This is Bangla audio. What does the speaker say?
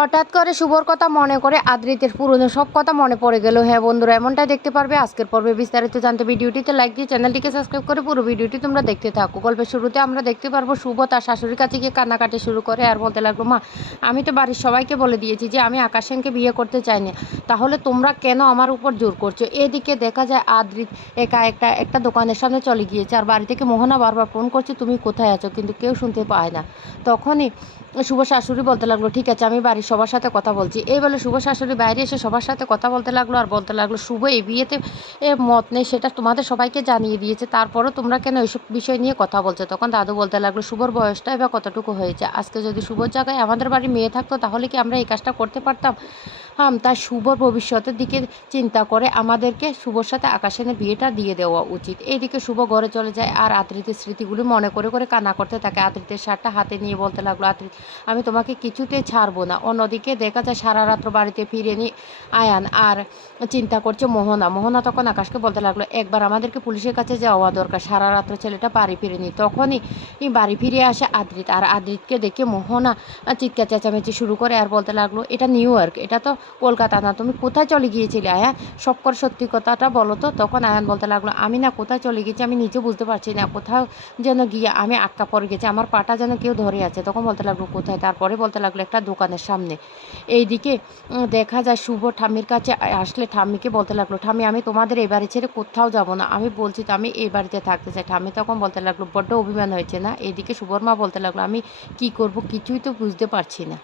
হঠাৎ করে শুভর কথা মনে করে আদ্রিতের পুরনো সব কথা মনে পড়ে গেল। হ্যাঁ বন্ধুরা, এমনটাই দেখতে পারবে আজকের পর্বে বিস্তারিত জানতে ভিডিওটিতে লাইক দিয়ে চ্যানেলটিকে সাবস্ক্রাইব করে পুরো ভিডিওটি তোমরা দেখতে থাকো। গল্পের শুরুতে আমরা দেখতে পারব শুভ তার শাশুড়ির কাছে গিয়ে কান্নাকাটি শুরু করে আর বলতে লাগল, মা, আমি তো বাড়ির সবাইকে বলে দিয়েছি যে আমি আকাশ সেনকে বিয়ে করতে চাই না। তাহলে তোমরা কেন আমার উপর জোর করছ? এদিকে দেখা যায় আদ্রিত একা একটা একটা দোকানের সামনে চলে গিয়েছে আর বাড়ি থেকে মোহনা বারবার ফোন করছে, তুমি কোথায় আছো? কিন্তু কেউ শুনতে পায় না। তখনই শুভ শাশুড়ি বলতে লাগল, ঠিক আছে, আমি বাড়ির সবার সাথে কথা বলছি। এই বলে শুভ শাশুড়ি বাইরে এসে সবার সাথে কথা বলতে লাগল আর বলতে লাগল, শুভ, এই বিয়েতে এ মত নেই, সেটা তোমাদের সবাইকে জানিয়ে দিয়েছে, তারপরও তোমরা কেন এইসব বিষয় নিয়ে কথা বলছো? তখন দাদু বলতে লাগল, শুভর বয়সটা এবার কতটুকু হয়েছে? আজকে যদি শুভর জায়গায় আমাদের বাড়ি মেয়ে থাকতো, তাহলে কি আমরা এই কাজটা করতে পারতাম? হাম তার শুভ ভবিষ্যতের দিকে চিন্তা করে আমাদেরকে শুভর সাথে আকাশেনের বিয়েটা দিয়ে দেওয়া উচিত। এইদিকে শুভ ঘরে চলে যায় আর আদ্রিতের স্মৃতিগুলি মনে করে করে কান্না করতে থাকে। আদ্রিতের শার্টটা হাতে নিয়ে বলতে লাগল, আদ্রিত, আমি তোমাকে কিছুতেই ছাড়বো না। অন্যদিকে দেখা যায় সারা রাত্র বাড়িতে ফিরে নি আয়ান আর চিন্তা করছে মোহনা। মোহনা তখন আকাশকে বলতে লাগল, একবার আমাদেরকে পুলিশের কাছে যাওয়া দরকার। সারা রাত্র ছেলেটা বাড়ি ফিরে ফিরেনি। তখনই বাড়ি ফিরে আসে আদ্রিত। আর আদ্রিতকে দেখে মোহনা চিৎকার চেঁচামেচি শুরু করে আর বলতে লাগল, এটা নিউ ইয়র্ক। এটা তো কলকাতা না, তুমি কোথায় চলে গিয়েছিলে? আয়ান সব করে সত্যি কথাটা বলো তো। তখন আয়ান বলতে লাগল, আমি না কোথায় চলে গেছি, আমি নিজে বুঝতে পারছি না। কোথাও যেন গিয়ে আমি আটকা পড়ে গেছি, আমার পাটা যেন কেউ ধরে আছে। তখন বলতে লাগল, কোথায়? তারপরে বলতে লাগল, একটা দোকানের সামনে। এইদিকে দেখা যায় শুভ ঠাম্মির কাছে আসলে ঠাম্মিকে বলতে লাগল, ঠাম্মি, আমি তোমাদের এই বাড়ি ছেড়ে কোথাও যাব না। আমি বলছি তো আমি এই বাড়িতে থাকতে চাই। ঠাম্মি তখন বলতে লাগল, বড্ড অভিমান হয়েছে না? এদিকে শুভর মা বলতে লাগল, আমি কি করব কিছুই তো বুঝতে পারছি না।